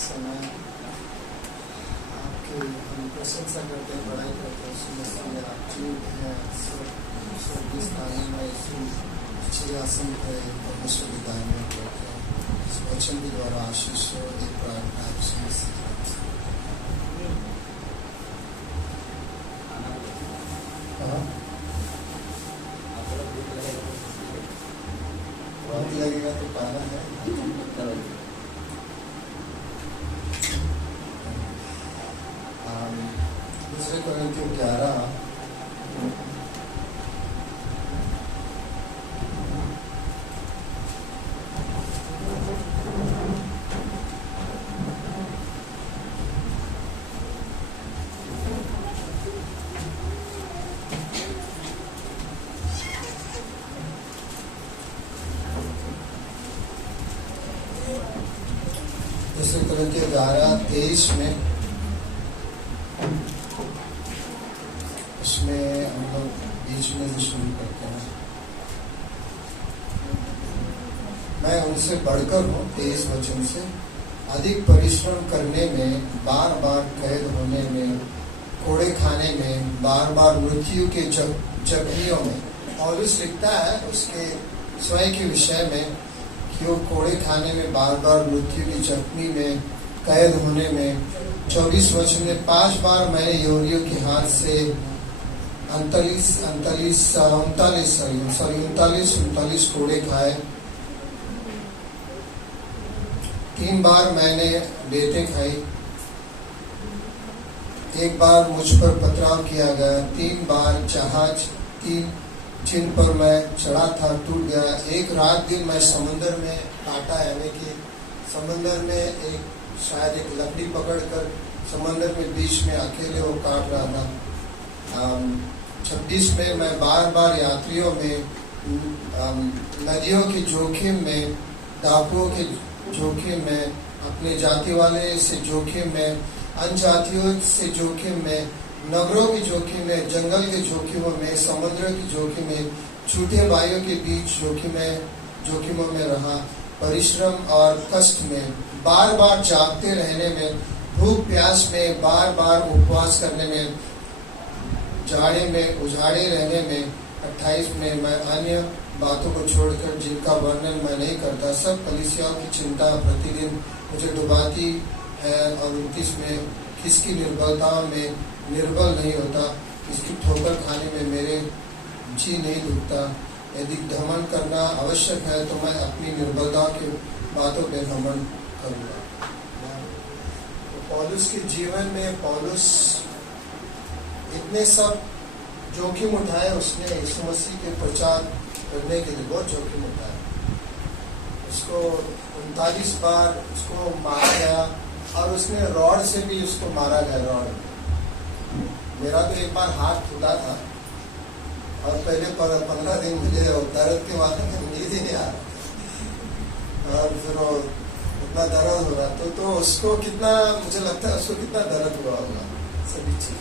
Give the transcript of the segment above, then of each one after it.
समय आपकी हम प्रशंसा करते हैं, बड़ाई करते हैं। सुनते आप जीवित हैं, स्वर्गीय स्थानों में सिंहासन पे परमेश्वर की दाहिनी ओर बैठे हैं। इस वचन के द्वारा आशीष हो, एक प्रार्थना आपसे लगेगा तो पाना है। दूसरे कोरिन्थियों 11 11:23 में उसमें हम लोग बीच में से शुरू करते हैं। मैं उनसे बढ़कर हूँ, 23 वचन से, अधिक परिश्रम करने में, बार बार कैद होने में, कोड़े खाने में, बार बार मृत्यु के जख्मियों में। पौलुस लिखता है उसके स्वयं के विषय में कि वो कोड़े खाने में, बार बार मृत्यु की जख्मी में, कैद होने में। 24 वचन में 5 बार मैंने यहूदियों के हाथ से 39 कोड़े खाए। 3 बार मैंने बेटे खाई। 1 बार मुझ पर पथराव किया गया। 3 बार जहाज 3 जिन पर मैं चढ़ा था टूट गया। एक रात दिन मैं समुद्र में काटा, यानी कि समुद्र में एक शायद एक लकड़ी पकड़कर समुद्र में बीच में अकेले वो काट रहा था। 26 में मैं बार बार यात्रियों में, नदियों के जोखिम में, डाकुओं के जोखिम में, अपने जाति वाले से जोखिम में, अन्य जातियों से जोखिम में, नगरों के जोखिम में, जंगल के जोखिमों में, समुद्र के जोखिम में, छूटे भाइयों के बीच जोखिमों में रहा। परिश्रम और कष्ट में, बार बार जागते रहने में, भूख प्यास में, बार बार उपवास करने में, जाड़े में उजाड़े रहने में। 28 में मैं अन्य बातों को छोड़कर जिनका वर्णन मैं नहीं करता, सब कलीसियाओं की चिंता प्रतिदिन मुझे डुबाती है। और 29 में किसकी निर्बलता में निर्बल नहीं होता, इसकी ठोकर खाने में मेरे जी नहीं दुखता। यदि घमंड करना आवश्यक है तो मैं अपनी निर्बलता की बातों पे घमंड करूँगा। तो पौलुस के जीवन में पौलुस इतने सब जोखिम उठाए। उसने यीशु मसीह के प्रचार करने के लिए बहुत जोखिम उठाया। उसको 39 बार उसको मारा गया और उसने रॉड से भी उसको मारा गया। रॉड, मेरा तो एक बार हाथ फूला था और पहले 15 दिन मुझे दर्द के बाद नींद ही नहीं आ रहा और फिर उतना दर्द हो रहा तो उसको कितना, मुझे लगता है उसको कितना दर्द हुआ होगा सभी चीज।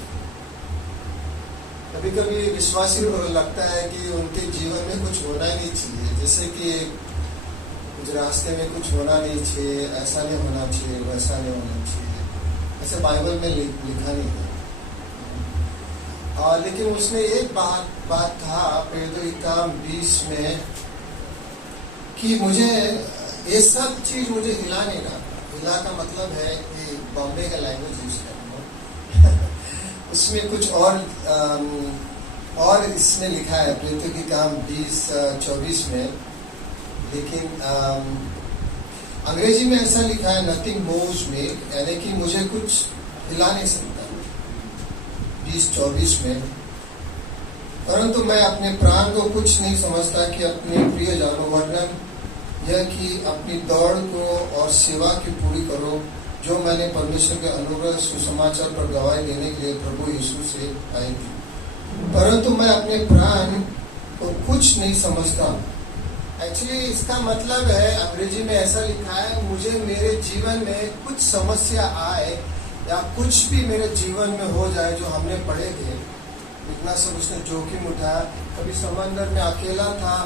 कभी कभी विश्वासी को लगता है कि उनके जीवन में कुछ होना ही नहीं चाहिए, जैसे कि कुछ रास्ते में कुछ होना नहीं चाहिए, ऐसा नहीं होना चाहिए, वैसा नहीं होना चाहिए, ऐसे बाइबल में लिखा नहीं है। लेकिन उसने एक बात कहा प्रेरितों के काम 20 में कि मुझे ये सब चीज मुझे हिला नहीं रहा। हिला का मतलब है कि बॉम्बे का लैंग्वेज यूज करना। उसमें कुछ और इसमें लिखा है प्रेरितों के काम 20:24 में, लेकिन अंग्रेजी में ऐसा लिखा है नथिंग मूव्स मी, यानी कि मुझे कुछ हिला नहीं सकता 20:24 में। परंतु मैं अपने प्राण को कुछ नहीं समझता कि अपने प्रिय जानो, वर्णन यह कि अपनी दौड़ को और सेवा की पूरी करो जो मैंने परमेश्वर के अनुग्रह सुसमाचार पर गवाही देने के लिए प्रभु यीशु से पाई थी। परंतु मैं अपने प्राण को कुछ नहीं समझता। एक्चुअली इसका मतलब है, अंग्रेजी में ऐसा लिखा है, मुझे मेरे जीवन में कुछ समस्या आए या कुछ भी मेरे जीवन में हो जाए, जो हमने पढ़े थे, इतना सब उसने जोखिम उठाया। कभी समंदर में अकेला था,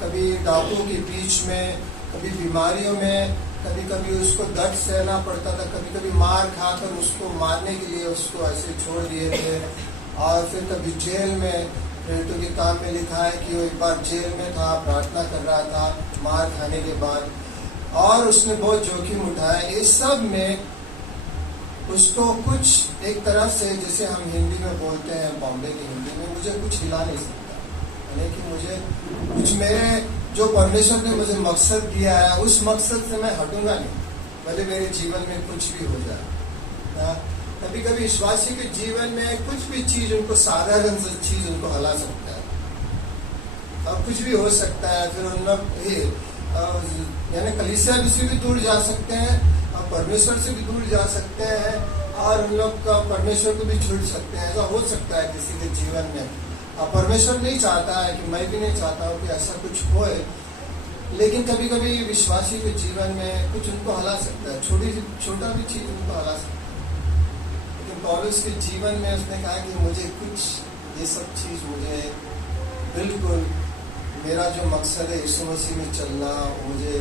कभी डाकुओं के बीच में, कभी बीमारियों में, कभी कभी उसको दर्द सहना पड़ता था, कभी कभी मार खाकर उसको मारने के लिए उसको ऐसे छोड़ दिए थे। और फिर कभी जेल में, प्रेरितों की किताब में लिखा है कि वो एक बार जेल में था, प्रार्थना कर रहा था मार खाने के बाद, और उसने बहुत जोखिम उठाया। इस सब में उसको कुछ एक तरह से, जैसे हम हिंदी में बोलते हैं, बॉम्बे की हिंदी में, मुझे कुछ हिला नहीं सकता, यानी कि मुझे कुछ, मेरे जो परमेश्वर ने मुझे मकसद दिया है उस मकसद से मैं हटूंगा नहीं, भले मेरे जीवन में कुछ भी हो जाए। कभी कभी विश्वासी के जीवन में कुछ भी चीज उनको, साधारण सी चीज उनको हिला सकता है, और कुछ भी हो सकता है। फिर उन लोग यानी कलीसिया से भी दूर जा सकते हैं, और परमेश्वर से भी दूर जा सकते हैं, और उन लोग का परमेश्वर को भी छूट सकते हैं। ऐसा हो सकता है किसी के जीवन में। और परमेश्वर नहीं चाहता है कि, मैं भी नहीं चाहता हूँ कि ऐसा कुछ होए, लेकिन कभी कभी विश्वासी के जीवन में कुछ उनको हिला सकता है, छोटा भी चीज उनको हिला सकता है। लेकिन पौलुस के जीवन में उसने कहा कि मुझे कुछ, ये सब चीज मुझे बिल्कुल, मेरा जो मकसद है यीशु मसीह में चलना, मुझे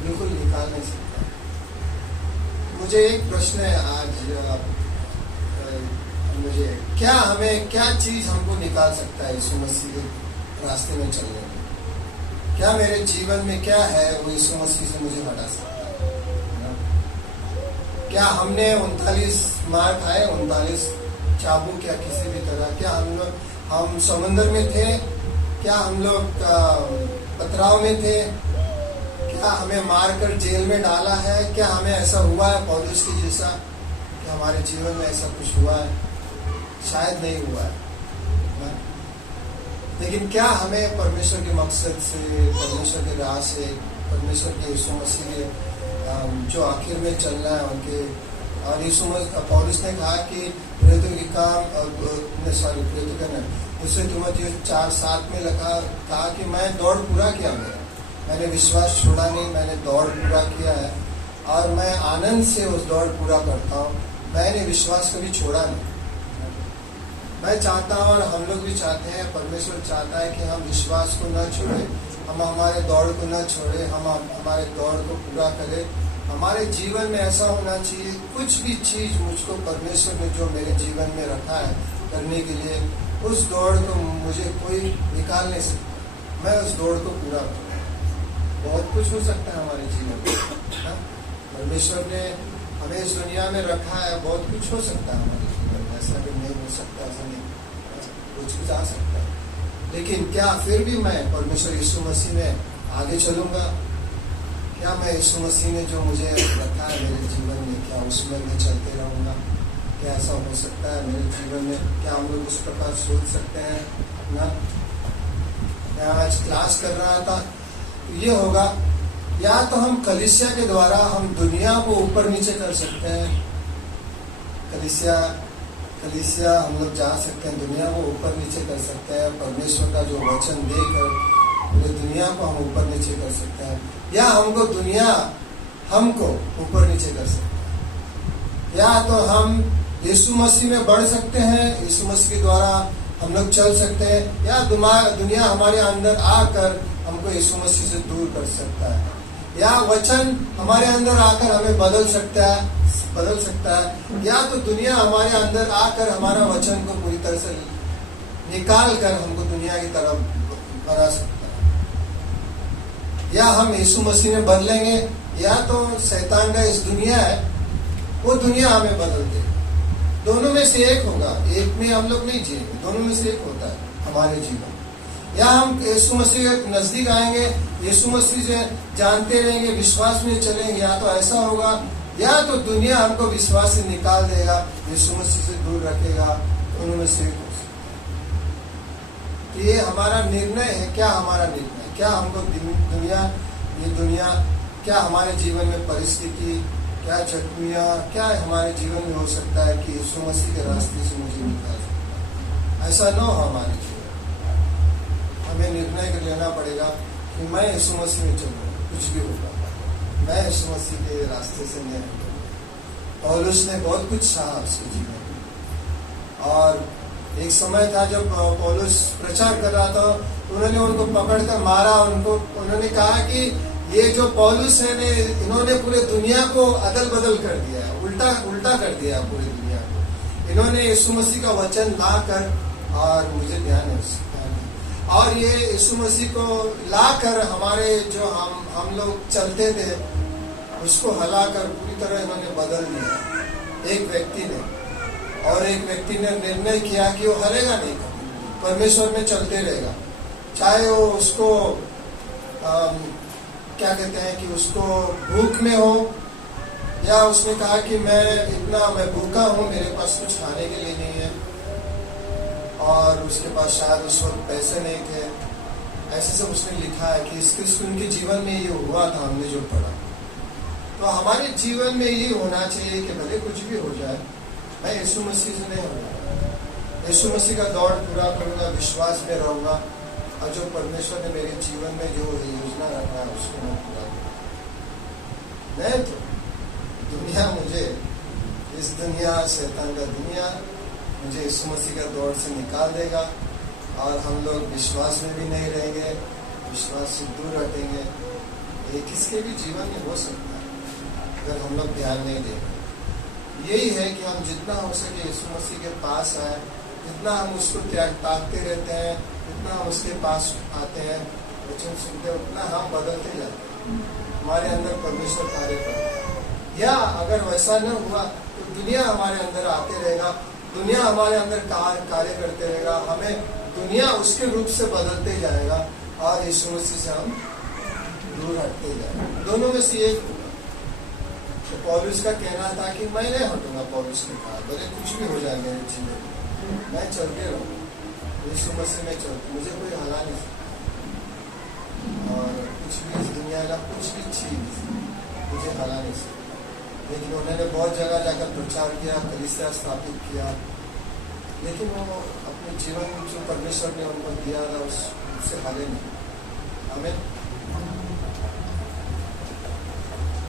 बिल्कुल निकाल नहीं सकता। मुझे एक प्रश्न है आज, मुझे क्या चीज हमको निकाल सकता है यीशु मसीह के रास्ते में चलने में? क्या मेरे जीवन में क्या है वो यीशु मसीह से मुझे हटा सकता है? क्या हमने 39 मार खाए, 39 चाबुक, क्या किसी भी तरह? क्या हम समुद्र में थे? क्या हम लोग पथराव में थे? क्या हमें मारकर जेल में डाला है? क्या हमें ऐसा हुआ है पौलुस के जैसा? क्या हमारे जीवन में ऐसा कुछ हुआ है? शायद नहीं हुआ है। लेकिन क्या हमें परमेश्वर के मकसद से, परमेश्वर के राह से, परमेश्वर के यीशु मसीह के जो आखिर में चलना है उनके, और यीशु मसीह, पौलुस ने कहा कि प्रेरितों की काम, प्रेरितों का नहीं, दूसरे तीमुथियुस 4:7 में कहा कि मैं दौड़ पूरा किया, मैंने विश्वास छोड़ा नहीं, मैंने दौड़ पूरा किया है, और मैं आनंद से उस दौड़ पूरा करता हूँ। मैंने विश्वास कभी छोड़ा नहीं। मैं चाहता हूँ, और हम लोग भी चाहते हैं, परमेश्वर चाहता है कि हम विश्वास को न छोड़ें, हम हमारे दौड़ को न छोड़ें, हम हमारे दौड़ को पूरा करें। हमारे जीवन में ऐसा होना चाहिए, कुछ भी चीज मुझको परमेश्वर ने जो मेरे जीवन में रखा है करने के लिए, उस दौड़ को मुझे कोई निकाल नहीं सकता। मैं उस दौड़ को पूरा करूँ। बहुत कुछ हो सकता है हमारे जीवन में, परमेश्वर ने हमें इस दुनिया में रखा है, बहुत कुछ हो सकता है हमारे जीवन में, ऐसा भी नहीं हो सकता, ऐसा नहीं, कुछ आ सकता है। लेकिन क्या फिर भी मैं परमेश्वर यीशु मसीह में आगे चलूंगा? क्या मैं यीशु मसीह ने जो मुझे रखा है मेरे जीवन में, क्या उसमें मैं चलते रहूंगा? क्या ऐसा हो सकता है मेरे जीवन में? क्या हम लोग उस प्रकार सोच सकते हैं ना? मैं आज क्लास कर रहा था, ये होगा, या तो हम कलीसिया के द्वारा हम दुनिया को ऊपर नीचे कर सकते हैं। कलीसिया हम लोग जा सकते हैं, दुनिया को ऊपर नीचे कर सकते हैं, परमेश्वर का जो वचन देकर पूरी दुनिया को हम ऊपर नीचे कर सकते हैं, या दुनिया हमको ऊपर नीचे कर सकते हैं। या तो हम यीशु मसीह में बढ़ सकते हैं, यीशु मसीह के द्वारा हम लोग चल सकते हैं, या दुनिया हमारे अंदर आकर हमको यीशु मसीह से दूर कर सकता है, या वचन हमारे अंदर आकर हमें बदल सकता है, या तो दुनिया हमारे अंदर आकर हमारा वचन को पूरी तरह से निकाल कर हमको दुनिया की तरफ बना सकता है। या हम यीशु मसीह में बदलेंगे, या तो शैतान का इस दुनिया है, वो दुनिया हमें बदल दे। दोनों में से एक होगा, एक में हम लोग नहीं जिएंगे, दोनों में से एक होता है हमारे जीवन। या हम यीशु मसीह के नजदीक आएंगे, यीशु मसीह से जानते रहेंगे, विश्वास में चलेंगे, या तो ऐसा होगा, या तो दुनिया हमको विश्वास से निकाल देगा, यीशु मसीह से दूर रखेगा। दोनों में से एक हो सकता है। तो ये हमारा निर्णय है। क्या हमारा निर्णय? क्या हमको दुनिया क्या हमारे जीवन में परिस्थिति, क्या जख्मियाँ, क्या हमारे जीवन में हो सकता है कि यीशु मसीह के रास्ते से मुझे निकाल सकता है? ऐसा न हो हमारे जीवन। हमें निर्णय लेना पड़ेगा कि मैं यीशु मसीह में चलूँ, कुछ भी होगा, मैं यीशु मसीह के रास्ते से नहीं हटूंगा। पौलुस ने बहुत कुछ सहा उसके जीवन में, और एक समय था जब पौलुस प्रचार कर रहा था, उन्होंने उनको पकड़कर मारा, उन्होंने कहा कि ये जो पौलुस है ने, इन्होंने पूरे दुनिया को अदल बदल कर दिया, उल्टा उल्टा कर दिया पूरी दुनिया को। इन्होंने यीशु मसीह का वचन ला कर, और मुझे ध्यान है और ये यीशु मसीह को ला कर हमारे जो हम लोग चलते थे उसको हलाकर पूरी तरह इन्होंने बदल दिया। एक व्यक्ति ने, और एक व्यक्ति ने निर्णय किया कि वो हलेगा नहीं, परमेश्वर में चलते रहेगा, चाहे वो उसको क्या कहते हैं कि उसको भूख में हो, या उसने कहा कि मैं भूखा हूँ, मेरे पास कुछ खाने के लिए नहीं है, और उसके पास शायद उस वक्त पैसे नहीं थे। ऐसे सब उसने लिखा है कि उनके जीवन में ये हुआ था, हमने जो पढ़ा। तो हमारे जीवन में ये होना चाहिए कि भले कुछ भी हो जाए, मैं यीशु मसीह से नहीं होगा, यीशु मसीह का दौड़ पूरा करूंगा, विश्वास में रहूंगा, और जो परमेश्वर ने मेरे जीवन में जो योजना रखा है उसको मैं पूरा करूंगा। नहीं तो दुनिया मुझे, इस दुनिया, शैतान का दुनिया मुझे यीशु मसीह का दौड़ से निकाल देगा, और हम लोग विश्वास में भी नहीं रहेंगे, विश्वास से दूर हटेंगे। ये किसके भी जीवन में हो सकता है अगर हम लोग ध्यान नहीं देंगे। यही है कि हम जितना हो सके यीशु मसीह के पास आए, जितना हम उसको ताकते रहते हैं, जितना हम उसके पास आते हैं, वचन सुनते हैं, उतना हम बदलते जाते हैं, हमारे अंदर परमेश्वर कार्य करता है। या अगर वैसा न हुआ तो दुनिया हमारे अंदर आते रहेगा, दुनिया हमारे अंदर कार्य करते रहेगा, हमें दुनिया उसके रूप से बदलते जाएगा, और यीशु मसीह से हम दूर हटते जाएंगे। दोनों में से एक होगा। तो पौलुस का कहना था कि मैं नहीं हटूंगा, पौलुस ने कहा भले कुछ भी हो जाए मेरे जीवन में, मैं चलते रहूंगा, यीशु मसीह में चलता, मुझे कोई हरा नहीं सकता, और कुछ भी इस दुनिया का कुछ भी चीज मुझे हरा नहीं सकता। लेकिन उन्होंने बहुत जगह जाकर प्रचार किया, कलीसिया स्थापित किया, लेकिन वो अपने जीवन जो परमेश्वर ने उनको दिया था उससे हारे नहीं।